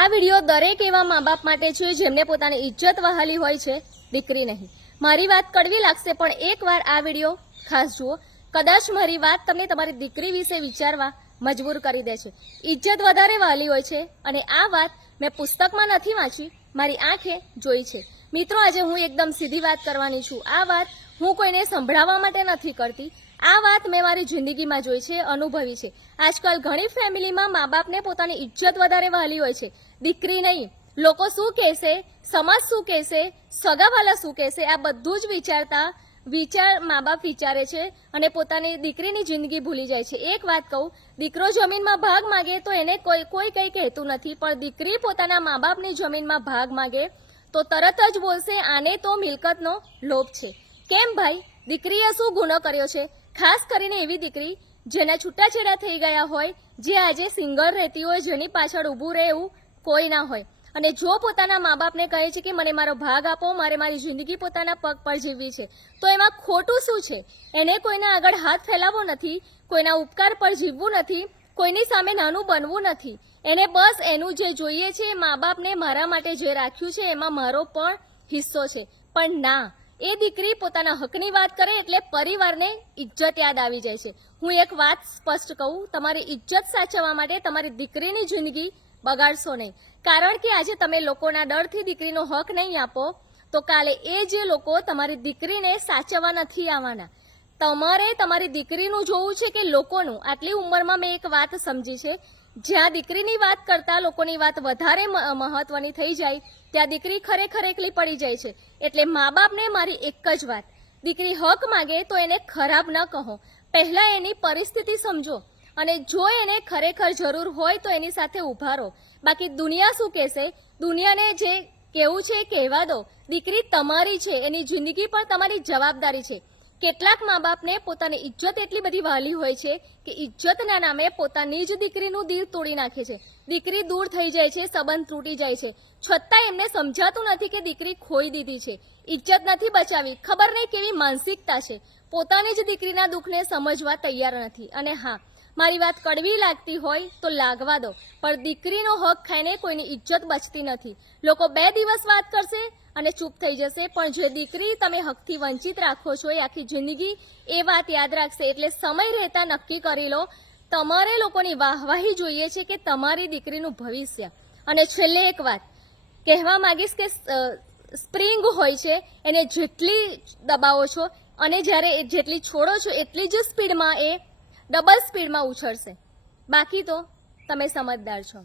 આ વિડીયો દરેક એવા મા બાપ માટે છે જેમને પોતાની ઇજ્જત વહાલી હોય છે, દીકરી નહીં. મારી વાત કડવી લાગશે પણ એકવાર આ વિડીયો ખાસ જુઓ. કદાચ મારી વાત તમને તમારી દીકરી વિશે વિચારવા મજબૂર કરી દે છે. ઇજ્જત વધારે વહાલી હોય છે અને આ વાત મેં પુસ્તકમાં નથી વાંચી, મારી આંખે જોઈ છે. મિત્રો, આજે હું એકદમ સીધી વાત કરવાની છું. આ વાત હું કોઈને સંભળાવવા માટે નથી કરતી. આ વાત મેં મારી જિંદગીમાં જોઈ છે, અનુભવી છે. આજકાલ ઘણી ફેમિલીમાં મા બાપને પોતાની ઇજ્જત વધારે વહાલી હોય છે, દીકરી નહીં. લોકો શું કહેશે, સમાજ શું કહેશે, સગાવાલા શું કહેશે, આ બધું જ મા બાપ વિચારે છે અને પોતાની દીકરીની જિંદગી ભૂલી જાય છે. એક વાત કહું, દીકરો જમીનમાં ભાગ માગે તો એને કોઈ કંઈ કહેતું નથી, પણ દીકરી પોતાના મા બાપની જમીનમાં ભાગ માગે તો તરત જ બોલશે, આને તો મિલકતનો લોભ છે. કેમ ભાઈ, દીકરીએ શું ગુનો કર્યો છે? ખાસ કરીને એવી દીકરી જેના છૂટાછેડા થઈ ગયા હોય, જે આજે સિંગલ રહેતી હોય, જેની પાછળ ઊભું રહે એવું કોઈ ના હોય, અને જો પોતાના મા બાપને કહે છે કે મને મારો ભાગ આપો, મારે મારી જિંદગી પોતાના પગ પર જીવવી છે, તો એમાં ખોટું શું છે? એને કોઈના આગળ હાથ ફેલાવવો નથી, કોઈના ઉપકાર પર જીવવું નથી, કોઈની સામે નાનું બનવું નથી. એને બસ એનું જે જોઈએ છે, મા બાપને મારા માટે જે રાખ્યું છે એમાં મારો પણ હિસ્સો છે. પણ ના, એ દીકરી પોતાના હકની વાત કરે એટલે પરિવારને ઇજ્જત યાદ આવી જાય છે. હું એક વાત સ્પષ્ટ કહું, તમારી ઇજ્જત સાચવવા માટે તમારી દીકરીની જિંદગી બગાડશો નહીં. કારણ કે આજે તમે લોકોના ડરથી દીકરીનો હક નહીં આપો તો કાલે એ જે લોકો તમારી દીકરીને સાચવવા નથી આવવાના. તમારે તમારી દીકરીનું જોવું છે કે લોકોનું? આટલી ઉંમરમાં મેં એક વાત સમજી છે, જ્યાં દીકરીની વાત કરતા લોકોની વાત વધારે મહત્વની થઈ જાય ત્યાં દીકરી ખરેખર એકલી પડી જાય છે. એટલે મા બાપને મારી એક જ વાત, દીકરી હક માગે તો એને ખરાબ ન કહો, પહેલા એની પરિસ્થિતિ સમજો અને જો એને ખરેખર જરૂર હોય તો એની સાથે ઊભા રહો. બાકી દુનિયા શું કહેશે, દુનિયાને જે કહેવું છે કહેવા દો. દીકરી તમારી છે, એની જિંદગી પણ તમારી જવાબદારી છે. કેટલાક મા બાપને પોતાની ઇજ્જત એટલી બધી વહાલી હોય છે કે ઇજ્જતના નામે પોતાની જ દીકરીનું દિલ તોડી નાખે છે. દીકરી દૂર થઈ જાય છે, સંબંધ તૂટી જાય છે, છતાં એમને સમજાતું નથી કે દીકરી ખોઈ દીધી છે, ઇજ્જત નથી બચાવી. ખબર નહીં કેવી માનસિકતા છે, પોતાની જ દીકરીના દુઃખને સમજવા તૈયાર નથી. અને હા, મારી વાત કડવી લાગતી હોય તો લાગવા દો, પણ દીકરીનો હક ખાઈને કોઈની ઇજ્જત બચતી નથી. લોકો 2 દિવસ વાત કરશે અને ચૂપ થઈ જશે, પણ જે દીકરી તમે હકથી વંચિત રાખો છો એ આખી જિંદગી એ વાત યાદ રાખશે. એટલે સમય રહેતા નક્કી કરી લો. તમારે લોકોની વાહવાહી જોઈએ છે કે તમારી દીકરીનું ભવિષ્ય? અને છેલ્લે એક વાત કહેવા માંગીશ કે સ્પ્રિંગ હોય છે, એને જેટલી દબાવો છો અને જ્યારે જેટલી છોડો છો એટલી જ સ્પીડમાં એ ડબલ સ્પીડમાં ઉછળશે. બાકી તો તમે સમજદાર છો.